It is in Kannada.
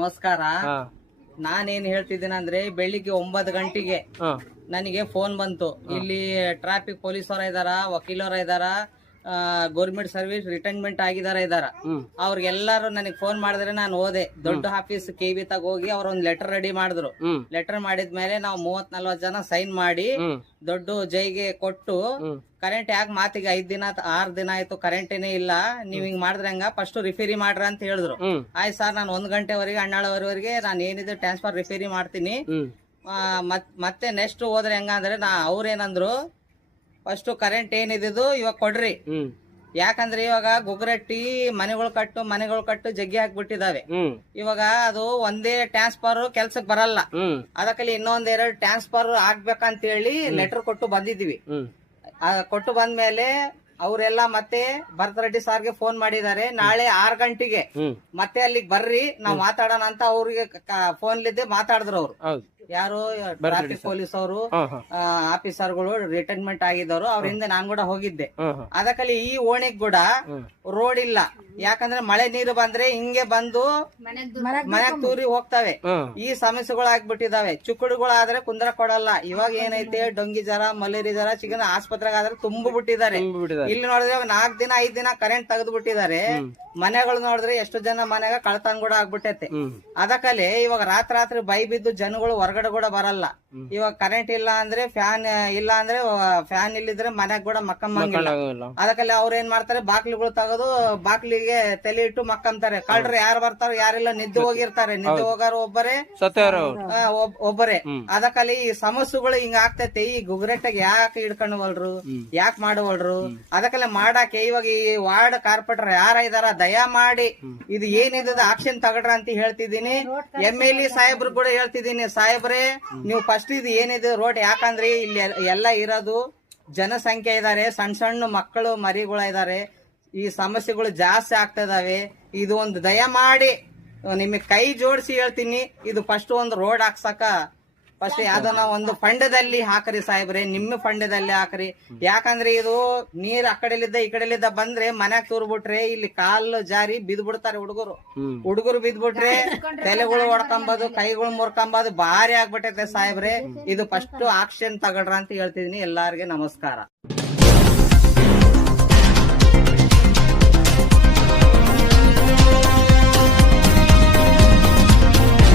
ನಮಸ್ಕಾರ. ನಾನೇನ್ ಹೇಳ್ತಿದ್ದೀನಿ ಅಂದ್ರೆ ಬೆಳಿಗ್ಗೆ 9 ಗಂಟೆಗೆ ನನಗೆ ಫೋನ್ ಬಂತು. ಇಲ್ಲಿ ಟ್ರಾಫಿಕ್ ಪೊಲೀಸರ ಇದಾರ, ವಕೀಲರ ಇದಾರ, ಗೌರ್ಮೆಂಟ್ ಸರ್ವಿಸ್ ರಿಟೈರ್ಮೆಂಟ್ ಇದಾರ. ಅವ್ರಿಗೆಲ್ಲಾರು ನನಗೆ ಫೋನ್ ಮಾಡಿದ್ರೆ ನಾನು ಹೋದೆ. ದೊಡ್ಡ ಆಫೀಸ್ KV ತಾಗ ಹೋಗಿ ಅವ್ರ ಒಂದ್ ಲೆಟರ್ ರೆಡಿ ಮಾಡಿದ್ರು. ಲೆಟರ್ ಮಾಡಿದ್ಮೇಲೆ ನಾವು 30-40 ಜನ ಸೈನ್ ಮಾಡಿ ದೊಡ್ಡ ಜೈಗೆ ಕೊಟ್ಟು, ಕರೆಂಟ್ ಯಾಕೆ ಮಾತಿಗೆ 5 ದಿನ 6 ದಿನ ಆಯ್ತು ಕರೆಂಟ್ ಏನೇ ಇಲ್ಲ, ನೀವ್ ಹಿಂಗ್ ಮಾಡಿದ್ರೆ ಹಂಗ ಫಸ್ಟ್ ರಿಪೇರಿ ಮಾಡ್ರ ಅಂತ ಹೇಳಿದ್ರು. ಆಯ್ತು ಸರ್, ನಾನು 1 ಗಂಟೆವರೆಗೆ 12:30ವರೆಗೆ ನಾನು ಏನಿದೆ ಟ್ರಾನ್ಸ್ಫರ್ ರಿಪೇರಿ ಮಾಡ್ತೀನಿ. ಮತ್ತೆ ನೆಕ್ಸ್ಟ್ ಹೋದ್ರೆ ಹೆಂಗಂದ್ರೆ ಅವ್ರೇನಂದ್ರು, ಫಸ್ಟ್ ಕರೆಂಟ್ ಏನಿದ್ದು ಇವಾಗ ಕೊಡ್ರಿ. ಯಾಕಂದ್ರೆ ಇವಾಗ ಗುಗ್ರಟ್ಟಿ ಮನೆಗಳು ಕಟ್ಟು ಜಗ್ಗಿ ಹಾಕ್ಬಿಟ್ಟಿದಾವೆ. ಇವಾಗ ಅದು ಒಂದೇ ಟ್ರಾನ್ಸ್ಫರ್ ಕೆಲ್ಸಕ್ ಬರಲ್ಲ. ಅದಕ್ಕಲ್ಲಿ ಇನ್ನೊಂದೆರಡು ಟ್ರಾನ್ಸ್ಫರ್ ಆಗ್ಬೇಕಂತ ಹೇಳಿ ಲೆಟರ್ ಕೊಟ್ಟು ಬಂದಿದ್ವಿ. ಕೊಟ್ಟು ಬಂದ್ಮೇಲೆ ಅವರೆಲ್ಲ ಮತ್ತೆ ಭರತ್ ರೆಡ್ಡಿ ಸಾರ್ಗೆ ಫೋನ್ ಮಾಡಿದ್ದಾರೆ. ನಾಳೆ 6 ಗಂಟೆಗೆ ಮತ್ತೆ ಅಲ್ಲಿಗೆ ಬರ್ರಿ, ನಾವ್ ಮಾತಾಡೋಣ ಅಂತ ಅವ್ರಿಗೆ ಫೋನ್ಲಿದ್ದೆ ಮಾತಾಡಿದ್ರು. ಅವ್ರು ಯಾರು ಟ್ರಾಫಿಕ್ ಪೊಲೀಸ್ ಅವರು ಆಫೀಸರ್ಗಳು ರಿಟೈರ್ಮೆಂಟ್ ಆಗಿದ್ದವರು. ಅವ್ರಿಂದ ನಾನ್ ಕೂಡ ಹೋಗಿದ್ದೆ. ಅದಕ್ಕಲ್ಲಿ ಈ ಓಣಿಗ್ ಕೂಡ ರೋಡ್ ಇಲ್ಲ. ಯಾಕಂದ್ರೆ ಮಳೆ ನೀರು ಬಂದ್ರೆ ಹಿಂಗೆ ಬಂದು ಮನೆಗ್ ತೂರಿ ಹೋಗ್ತವೆ. ಈ ಸಮಸ್ಯೆಗಳು ಆಗ್ಬಿಟ್ಟಿದಾವೆ. ಚುಕ್ಕುಡುಗಳಾದ್ರೆ ಕುಂದ್ರ ಕೊಡಲ್ಲ. ಇವಾಗ ಏನೈತೆ, ಡೊಂಗಿ ಜ್ವರ, ಮಲೇರಿಯಾ ಜ್ವರ, ಚಿಕನ್ ಆಸ್ಪತ್ರೆಗೆ ಆದ್ರೆ ತುಂಬು ಬಿಟ್ಟಿದ್ದಾರೆ. ಇಲ್ಲಿ ನೋಡಿದ್ರೆ 4 ದಿನ 5 ದಿನ ಕರೆಂಟ್ ತೆಗೆದು ಬಿಟ್ಟಿದ್ದಾರೆ. ಮನೆಗಳು ನೋಡಿದ್ರೆ ಎಷ್ಟು ಜನ ಮನೆಗ ಕಳ್ತನ ಕೂಡ ಆಗ್ಬಿಟ್ಟೈತೆ. ಅದಕ್ಕಲ್ಲಿ ಇವಾಗ ರಾತ್ರಿ ಬೈ ಬಿದ್ದು ಜನಗಳು ಹೊರಗಡೆ ಕೂಡ ಬರಲ್ಲ. ಇವಾಗ ಕರೆಂಟ್ ಇಲ್ಲ ಅಂದ್ರೆ ಫ್ಯಾನ್ ಇಲ್ಲ ಅಂದ್ರೆ ಫ್ಯಾನ್ ಇಲ್ಲಿದ್ರೆ ಮನೆಗ್ ಕೂಡ ಮಕ್ಕಂಬಂಗಿಲ್ಲ. ಅದಕ್ಕಲ್ಲಿ ಅವ್ರ ಏನ್ ಮಾಡ್ತಾರೆ, ಬಾಕ್ಲಿಗಳು ತೆಗೆದು ಬಾಕ್ಲಿಗೆ ತಲೆ ಇಟ್ಟು ಮಕ್ಕಂತಾರೆ. ಕಳ್ರು ಯಾರು ಬರ್ತಾರೋ ಯಾರೆಲ್ಲ ನಿದ್ದೆ ಹೋಗಿರ್ತಾರೆ. ನಿದ್ದೆ ಹೋಗಾರ ಒಬ್ಬರೇ. ಅದಕ್ಕಲ್ಲಿ ಈ ಸಮಸ್ಯೆಗಳು ಹಿಂಗ ಆಗ್ತೈತಿ. ಈ ಗುಗ್ರೆಟ್ಟಾಗ ಯಾಕೆ ಹಿಡ್ಕೊಂಡ್ವಲ್ರು, ಯಾಕೆ ಮಾಡುವಲ್ರು? ಅದಕ್ಕೆಲ್ಲ ಮಾಡಾಕೆ ಇವಾಗ ಈ ವಾರ್ಡ್ ಕಾರ್ಪೊರೇಟರ್ ಯಾರ ಇದಾರ, ದಯಾ ಮಾಡಿ ಇದು ಏನಿದೆ ಆಕ್ಷನ್ ತಗಡ್ರ ಅಂತ ಹೇಳ್ತಿದ್ದೀನಿ. MLA ಸಾಹೇಬ್ರು ಕೂಡ ಹೇಳ್ತಿದ್ದೀನಿ, ಸಾಹೇಬ್ರೆ ನೀವು ಫಸ್ಟ್ ಇದು ಏನಿದೆ ರೋಡ್, ಯಾಕಂದ್ರೆ ಇಲ್ಲಿ ಎಲ್ಲ ಇರೋದು ಜನಸಂಖ್ಯೆ ಇದಾರೆ, ಸಣ್ಣ ಮಕ್ಕಳು ಮರಿಗಳ ಇದಾರೆ. ಈ ಸಮಸ್ಯೆಗಳು ಜಾಸ್ತಿ ಆಗ್ತಾ ಇದಾವೆ. ಇದು ಒಂದು ದಯಮಾಡಿ ನಿಮಗೆ ಕೈ ಜೋಡಿಸಿ ಹೇಳ್ತೀನಿ, ಇದು ಫಸ್ಟ್ ಒಂದು ರೋಡ್ ಹಾಕ್ಸಕ ಫಸ್ಟ್ ಅದನ್ನ ಒಂದು ಫಂಡದಲ್ಲಿ ಹಾಕ್ರಿ ಸಾಹೇಬ್ರೆ, ನಿಮ್ಮ ಫಂಡದಲ್ಲಿ ಹಾಕ್ರಿ. ಯಾಕಂದ್ರೆ ಇದು ನೀರ್ ಆ ಕಡೆಲಿದ್ದ ಈ ಕಡೆಲಿದ್ದ ಬಂದ್ರೆ ಮನ್ಯಾಗ ತೂರ್ಬಿಟ್ರೆ ಇಲ್ಲಿ ಕಾಲು ಜಾರಿ ಬಿದ್ ಬಿಡ್ತಾರೆ ಹುಡುಗರು ಬಿದ್ಬಿಟ್ರೆ ತಲೆಗಳು ಹೊಡ್ಕೊಂಬೋದು, ಕೈಗಳು ಮುರ್ಕೊಂಬೋದು, ಭಾರಿ ಆಗ್ಬಿಟ್ಟೈತೆ ಸಾಹೇಬ್ರೆ. ಇದು ಫಸ್ಟ್ ಆಕ್ಷನ್ ತಗಡ್ರ ಅಂತ ಹೇಳ್ತಿದೀನಿ. ಎಲ್ಲಾರ್ಗೆ ನಮಸ್ಕಾರ.